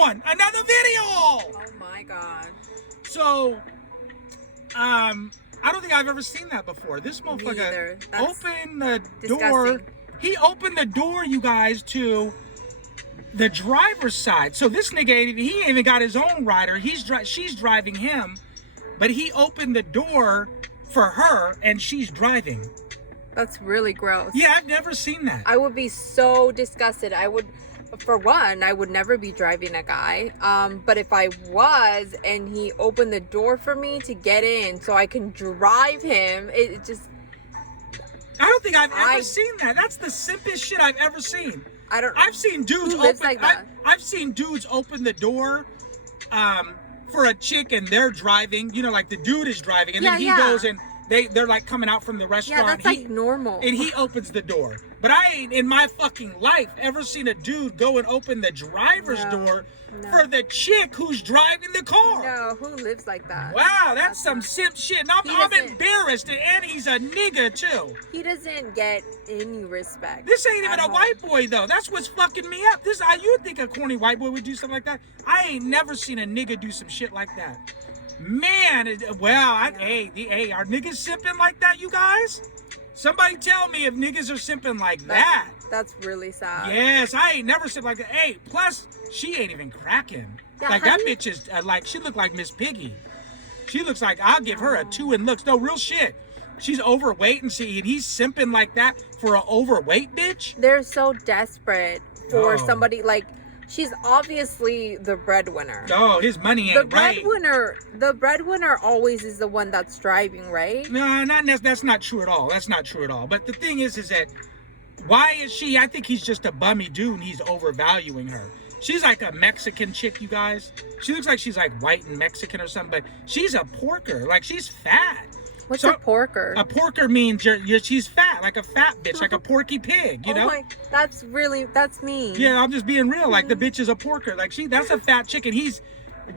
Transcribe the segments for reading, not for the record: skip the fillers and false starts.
one. Another video. Oh my God. So, I don't think I've ever seen that before. This motherfucker opened the door. He opened the door, you guys, to the driver's side. So this nigga ain't even got his own rider. She's driving him, but he opened the door for her and she's driving. That's really gross. Yeah, I've never seen that. I would be so disgusted. For one, I would never be driving a guy. But if I was and he opened the door for me to get in so I can drive him, it just... I don't think I've ever seen that. That's the simplest shit I've ever seen. I've seen dudes I've seen dudes open the door for a chick and they're driving, you know, like the dude is driving and then he goes and they're like coming out from the restaurant. Yeah, that's like normal. And he opens the door. But I ain't in my fucking life ever seen a dude go and open the driver's door for the chick who's driving the car. No, who lives like that? Wow, that's some simp shit. And I'm embarrassed, and he's a nigga too. He doesn't get any respect. This ain't even a white boy though. That's what's fucking me up. You would think a corny white boy would do something like that. I ain't never seen a nigga do some shit like that. Man, are niggas simping like that, you guys? Somebody tell me if niggas are simping like that. That's really sad. Yes, I ain't never simped like that. Hey, plus, she ain't even cracking. Yeah, like, that bitch is, she look like Miss Piggy. She looks like, I'll give her a 2 in looks. No, real shit. She's overweight and he's simping like that for an overweight bitch? They're so desperate for somebody like... She's obviously the breadwinner. Oh, his money ain't right. The breadwinner always is the one that's driving, right? No, that's not true at all. That's not true at all. But the thing is that why is she? I think he's just a bummy dude and he's overvaluing her. She's like a Mexican chick, you guys. She looks like she's like white and Mexican or something, but she's a porker. Like, she's fat. What's a porker? A porker means she's fat, like a fat bitch, like a porky pig, you know? That's mean. Yeah, I'm just being real. Like, the bitch is a porker. Like, that's a fat chick, and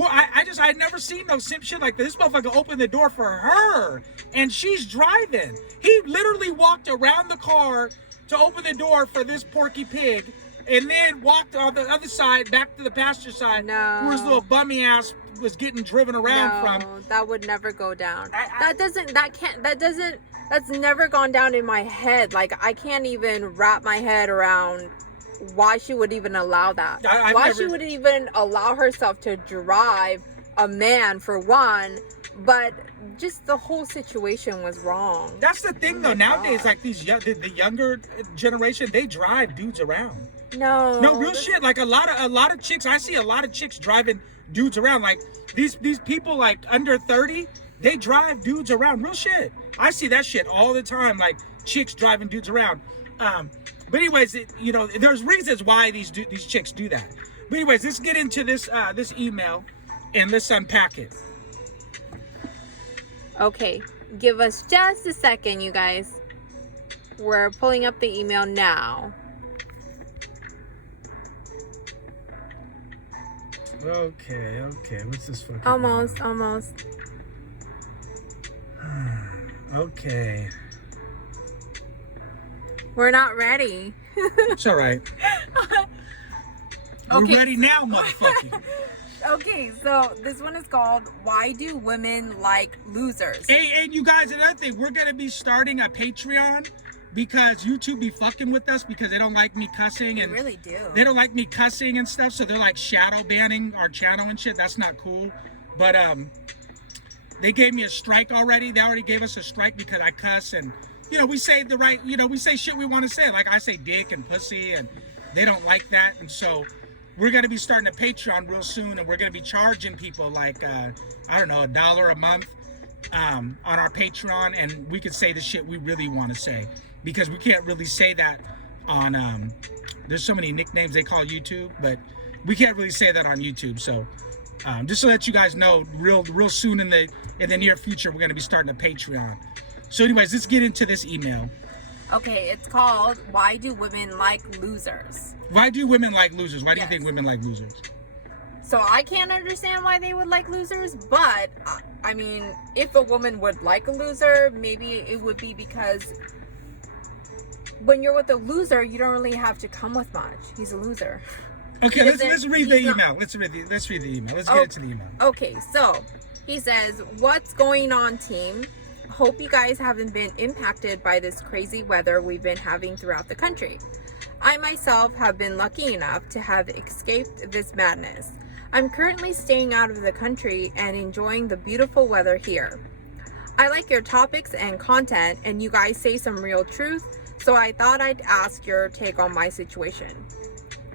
I'd never seen no simp shit like this. This motherfucker opened the door for her, and she's driving. He literally walked around the car to open the door for this porky pig, and then walked on the other side, back to the passenger side, where his little bummy ass was getting driven around from. That would never go down. That's never gone down in my head. Like, I can't even wrap my head around why she would even allow that. Why she would even allow herself to drive a man, for one, but just the whole situation was wrong. That's the thing though. Nowadays, like the younger generation, they drive dudes around. No, real shit. Like a lot of chicks, I see a lot of chicks driving dudes around. Like these people like under 30, they drive dudes around. Real shit. I see that shit all the time. Like chicks driving dudes around. But anyways, there's reasons why these chicks do that. But anyways, let's get into this email and let's unpack it. Okay, give us just a second, you guys. We're pulling up the email now. Okay. What's this fucking Almost. Okay. We're not ready. It's all right. We're ready now, motherfucker. Okay, so this one is called "Why Do Women Like Losers?" Hey, you guys, another thing, we're gonna be starting a Patreon because YouTube be fucking with us because they don't like me cussing and they really do. They don't like me cussing and stuff, so they're like shadow banning our channel and shit. That's not cool. But they gave me a strike already. They already gave us a strike because I cuss and we say the right, we say shit we want to say. Like I say dick and pussy and they don't like that, and so we're going to be starting a Patreon real soon, and we're going to be charging people like, I don't know, $1 a month on our Patreon, and we can say the shit we really want to say, because we can't really say that on, there's so many nicknames they call YouTube, but we can't really say that on YouTube. So just to let you guys know, real soon in the near future, we're going to be starting a Patreon. So anyways, let's get into this email. Okay, it's called "Why Do Women Like Losers?" Why do women like losers? Why do you think women like losers? So I can't understand why they would like losers, but I mean, if a woman would like a loser, maybe it would be because when you're with a loser, you don't really have to come with much. He's a loser. Okay, let's read the email. Let's read the email. Let's get into the email. Okay, so he says, "What's going on, team? Hope you guys haven't been impacted by this crazy weather we've been having throughout the country. I myself have been lucky enough to have escaped this madness. I'm currently staying out of the country and enjoying the beautiful weather here. I like your topics and content, and you guys say some real truth, so I thought I'd ask your take on my situation.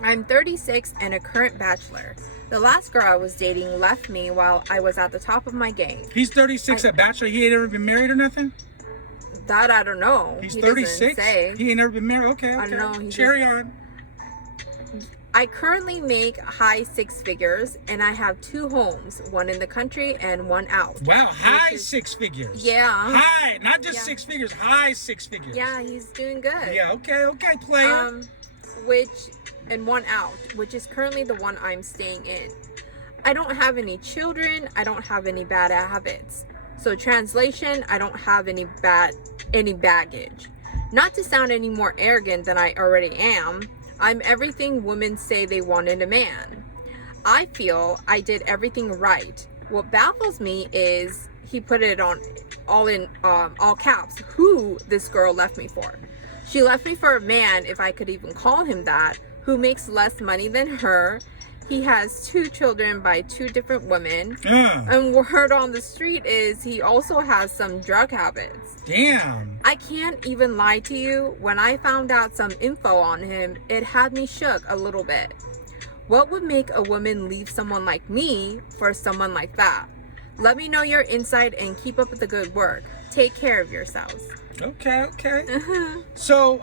I'm 36 and a current bachelor. The last girl I was dating left me while I was at the top of my game." He's 36, a bachelor. He ain't ever been married or nothing? That I don't know. He's He 36? doesn't say. He ain't never been married? Okay. I don't know. Cherry on. "I currently make high six figures, and I have 2 homes, one in the country and one out." Wow, high 6 figures. Yeah. High, not just 6 figures, high 6 figures. Yeah, he's doing good. Yeah, okay, player. And one out, which is currently the one I'm staying in. "I don't have any children. I don't have any bad habits. So translation, I don't have any baggage. Not to sound any more arrogant than I already am, I'm everything women say they want in a man. I feel I did everything right. What baffles me is," he put it on all caps, "who this girl left me for. She left me for a man, if I could even call him that, who makes less money than her. He has 2 children by 2 different women. And word on the street is he also has some drug habits. Damn. I can't even lie to you. When I found out some info on him, it had me shook a little bit. What would make a woman leave someone like me for someone like that? Let me know your insight and keep up with the good work. Take care of yourselves." Okay. So,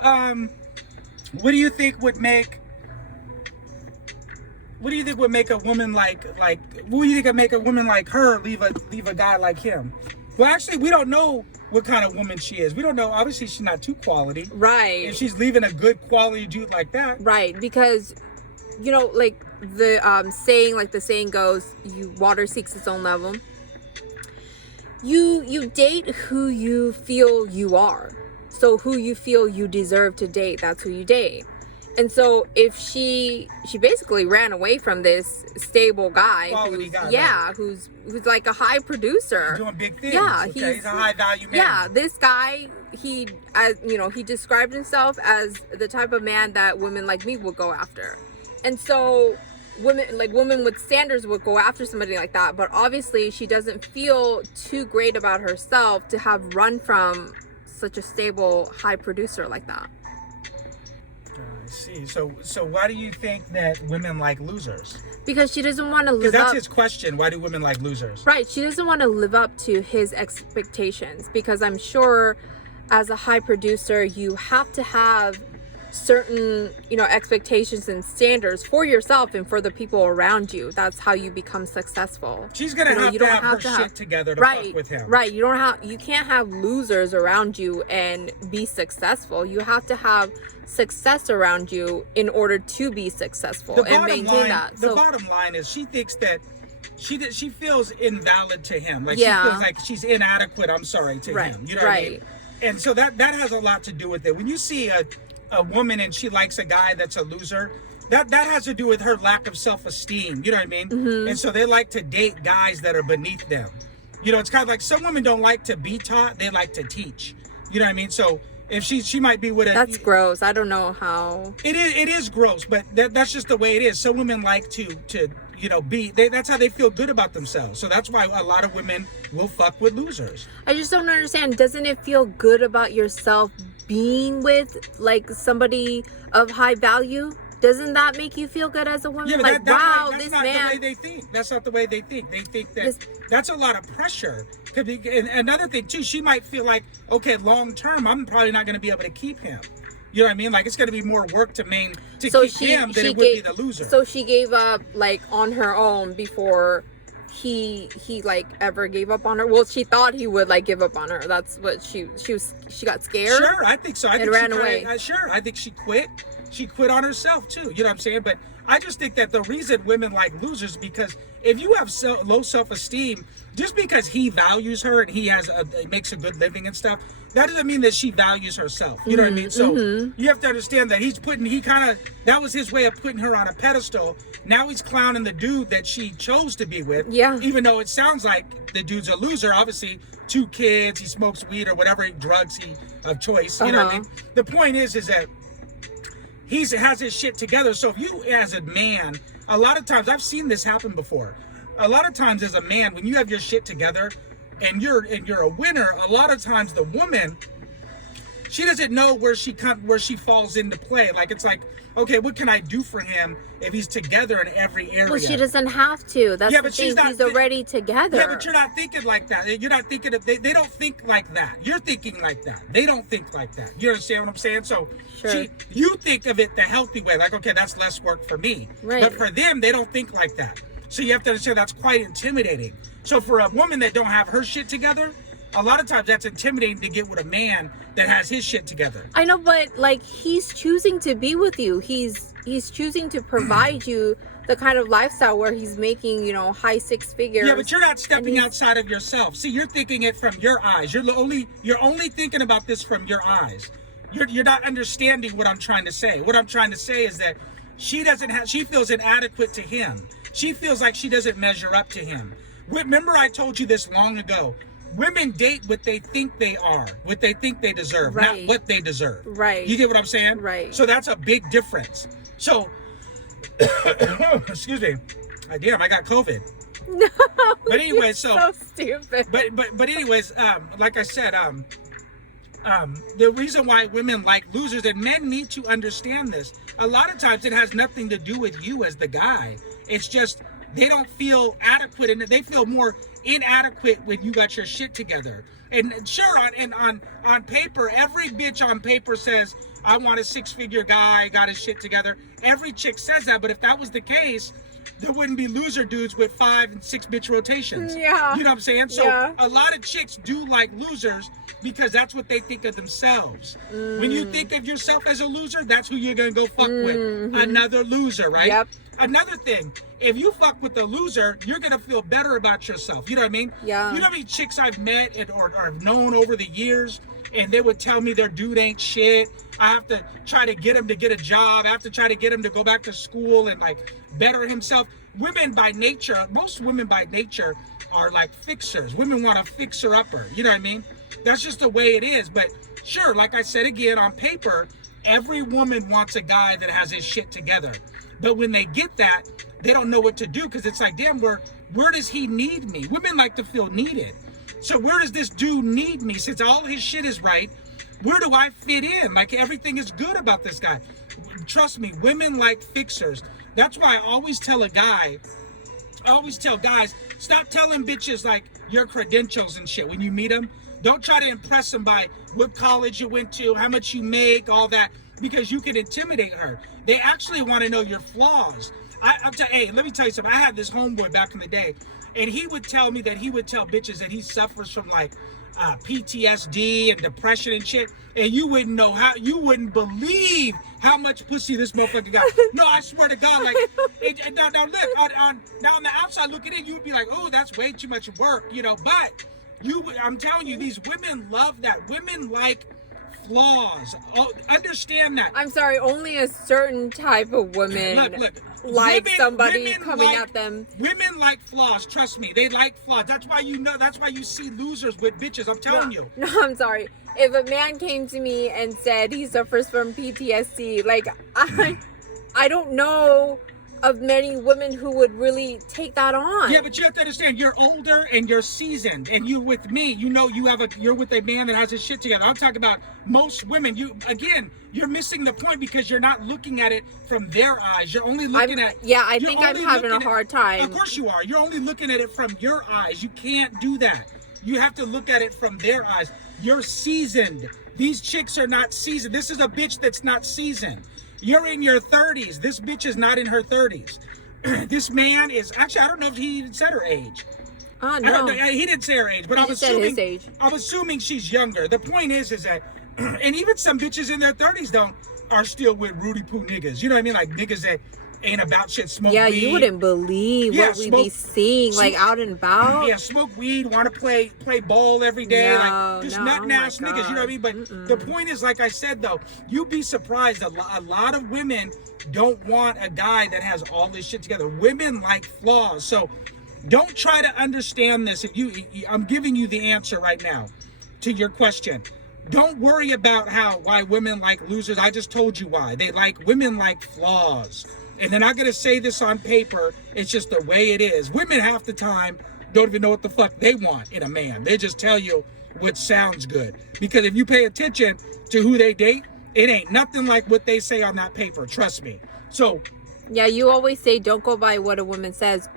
what do you think would make a woman like what do you think would make a woman like her leave a guy like him? Well, actually, we don't know what kind of woman she is. We don't know. Obviously, she's not too quality. Right. If she's leaving a good quality dude like that. Right, because like the saying goes, water seeks its own level. You date who you feel you are. So who you feel you deserve to date, that's who you date. And so if she basically ran away from this stable guy, who's like a high producer, doing big things. Yeah, okay? He's a high value man. Yeah, this guy, he described himself as the type of man that women like me would go after. And so women with standards would go after somebody like that, but obviously she doesn't feel too great about herself to have run from such a stable high producer like that. I see. So why do you think that women like losers? Because she doesn't want to live up. Because that's his question. Why do women like losers? Right. She doesn't want to live up to his expectations, because I'm sure as a high producer, you have to have certain, expectations and standards for yourself and for the people around you. That's how you become successful. She's gonna have to have her shit together to fuck with him. Right. You can't have losers around you and be successful. You have to have success around you in order to be successful and maintain that. The bottom line is she thinks that she feels invalid to him. Like she feels like she's inadequate, to him. You know what I mean? And so that has a lot to do with it. When you see a woman and she likes a guy that's a loser, that has to do with her lack of self-esteem. You know what I mean? Mm-hmm. And so they like to date guys that are beneath them. It's kind of like some women don't like to be taught, they like to teach. You know what I mean? So if she might be with a... That's gross. I don't know how... It is gross, but that's just the way it is. Some women like to that's how they feel good about themselves. So that's why a lot of women will fuck with losers. I just don't understand. Doesn't it feel good about yourself being with somebody of high value? Doesn't that make you feel good as a woman? Yeah, but that's not the way they think. That's not the way they think. They think that that's a lot of pressure. And another thing too, she might feel like, okay, long term, I'm probably not going to be able to keep him. You know what I mean? Like it's going to be more work to keep him than it would be the loser. So she gave up on her own before he ever gave up on her. Well, she thought he would give up on her. That's what she got scared. Sure, I think so. I think ran away. Sure, I think she quit. She quit on herself too. You know what I'm saying? But I just think that the reason women like losers, because if you have low self-esteem, just because he values her and he makes a good living and stuff, that doesn't mean that she values herself. You know what I mean? So you have to understand that that was his way of putting her on a pedestal. Now he's clowning the dude that she chose to be with. Yeah. Even though it sounds like the dude's a loser, obviously 2 kids, he smokes weed or whatever drugs of choice. You know what I mean? The point is that he has his shit together. So if you, as a man, a lot of times, I've seen this happen before. A lot of times as a man, when you have your shit together and you're a winner, a lot of times the woman, she doesn't know where she falls into play. Like, it's like, okay, what can I do for him if he's together in every area? Well, she doesn't have to. That's the thing. He's already together. Yeah, but you're not thinking like that. You're not thinking they don't think like that. You're thinking like that. They don't think like that. You understand what I'm saying? So sure. You think of it the healthy way. Like, okay, that's less work for me. Right. But for them, they don't think like that. So you have to understand that's quite intimidating. So for a woman that don't have her shit together, a lot of times that's intimidating to get with a man that has his shit together. I know, but like, he's choosing to be with you. He's choosing to provide you the kind of lifestyle where he's making, high 6 figures. Yeah, but you're not stepping outside of yourself. See, you're thinking it from your eyes. You're only thinking about this from your eyes. You're not understanding what I'm trying to say. What I'm trying to say is that she feels inadequate to him. She feels like she doesn't measure up to him. Remember, I told you this long ago. Women date what they think they are, what they think they deserve, right. not what they deserve. Right. You get what I'm saying? Right. So that's a big difference. So, excuse me. Damn, I got COVID. No. But anyway, so stupid. But anyways, like I said, the reason why women like losers, and men need to understand this. A lot of times it has nothing to do with you as the guy. It's just they don't feel adequate, and they feel more inadequate when you got your shit together. And sure, on paper, every bitch on paper says, I want a 6-figure guy, got his shit together. Every chick says that, but if that was the case, there wouldn't be loser dudes with 5 and 6 bitch rotations. Yeah. You know what I'm saying? So yeah. A lot of chicks do like losers because that's what they think of themselves. When you think of yourself as a loser, that's who you're gonna go fuck with. Another loser, right? Yep. Another thing, if you fuck with the loser, you're gonna feel better about yourself. You know what I mean? Yeah. You know how many chicks I've met or have known over the years, and they would tell me their dude ain't shit. I have to try to get him to get a job. I have to try to get him to go back to school and like better himself. Women by nature, most women by nature are like fixers. Women want a fixer-upper. You know what I mean? That's just the way it is. But sure, like I said again, on paper, every woman wants a guy that has his shit together. But when they get that, they don't know what to do because it's like, damn, where does he need me? Women like to feel needed. So where does this dude need me? Since all his shit is right, where do I fit in? Like, everything is good about this guy. Trust me, women like fixers. That's why I always tell guys, stop telling bitches like your credentials and shit when you meet them. Don't try to impress them by what college you went to, how much you make, all that, because you can intimidate her. They actually want to know your flaws. Hey, let me tell you something. I had this homeboy back in the day, and he would tell me that he would tell bitches that he suffers from like PTSD and depression and shit, and you wouldn't believe how much pussy this motherfucker got. No, I swear to God, like, now look, on the outside looking in, you would be like, oh, that's way too much work, but I'm telling you, these women love that. Women like flaws. Oh, understand that. I'm sorry, only a certain type of woman like somebody coming at them. Women like flaws, trust me. They like flaws. That's why you see losers with bitches. I'm telling you. No, I'm sorry. If a man came to me and said he suffers from PTSD, like, I don't know of many women who would really take that on. Yeah, but you have to understand, you're older and you're seasoned, and you with me, you're with a man that has his shit together. I'm talking about most women. You're missing the point because you're not looking at it from their eyes. You're only looking at. Yeah, I think I'm having a hard time. Of course you are. You're only looking at it from your eyes. You can't do that. You have to look at it from their eyes. You're seasoned. These chicks are not seasoned. This is a bitch that's not seasoned. You're in your 30s. This bitch is not in her 30s. This man is, actually, I don't know if he even said her age. No. He didn't say her age, but I'm assuming she's younger. The point is that, and even some bitches in their 30s are still with Rudy Poo niggas. You know what I mean? Like niggas that ain't about shit. Smoke weed. You wouldn't believe what we be seeing, like, out and about. Yeah, smoke weed, want to play ball every day. Like, just nutting ass niggas, you know what I mean? But the point is, like I said, though, you'd be surprised. A lot of women don't want a guy that has all this shit together. Women like flaws. So don't try to understand this. I'm giving you the answer right now to your question. Don't worry about why women like losers. I just told you why. Women like flaws. And they're not going to say this on paper. It's just the way it is. Women half the time don't even know what the fuck they want in a man. They just tell you what sounds good. Because if you pay attention to who they date, it ain't nothing like what they say on that paper. Trust me. So. Yeah, you always say don't go by what a woman says.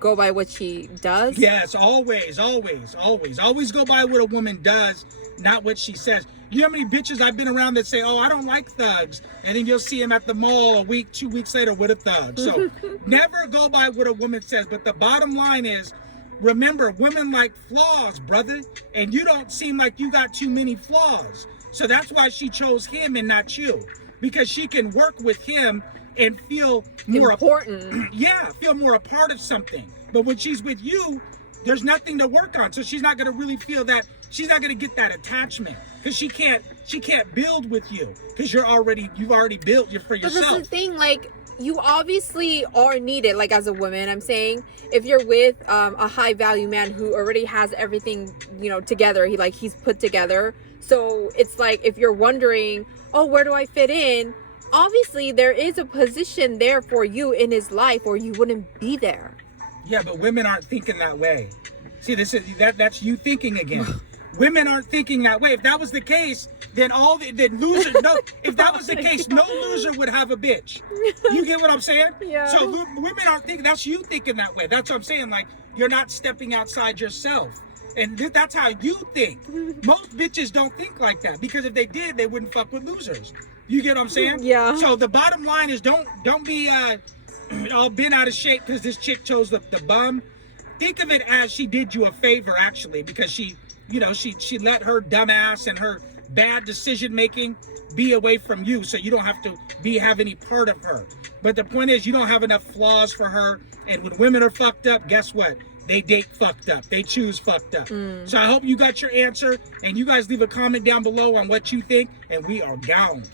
Go by what she does. Yes, always. Always go by what a woman does, not what she says. You know how many bitches I've been around that say, oh, I don't like thugs. And then you'll see them at the mall a week, 2 weeks later with a thug. So never go by what a woman says. But the bottom line is, remember, women like flaws, brother. And you don't seem like you got too many flaws. So that's why she chose him and not you. Because she can work with him and feel more important. Feel more a part of something. But when she's with you, there's nothing to work on. So she's not going to really feel that. She's not going to get that attachment because she can't build with you because you've already built for yourself. But that's the thing, like, you obviously are needed, like, as a woman. I'm saying, if you're with a high value man who already has everything, together, he's put together. So it's like, if you're wondering, oh, where do I fit in? Obviously, there is a position there for you in his life, or you wouldn't be there. Yeah, but women aren't thinking that way. See, that's you thinking again. Women aren't thinking that way. If that was the case, then if that was the case, no loser would have a bitch. You get what I'm saying? Yeah. So women aren't thinking. That's you thinking that way. That's what I'm saying. Like, you're not stepping outside yourself. And that's how you think. Most bitches don't think like that because if they did, they wouldn't fuck with losers. You get what I'm saying? Yeah. So the bottom line is don't be all bent out of shape because this chick chose the bum. Think of it as she did you a favor actually because she let her dumb ass and her bad decision making be away from you so you don't have to have any part of her. But the point is you don't have enough flaws for her. And when women are fucked up, guess what? They date fucked up. They choose fucked up. So I hope you got your answer. And you guys leave a comment down below on what you think. And we are gone.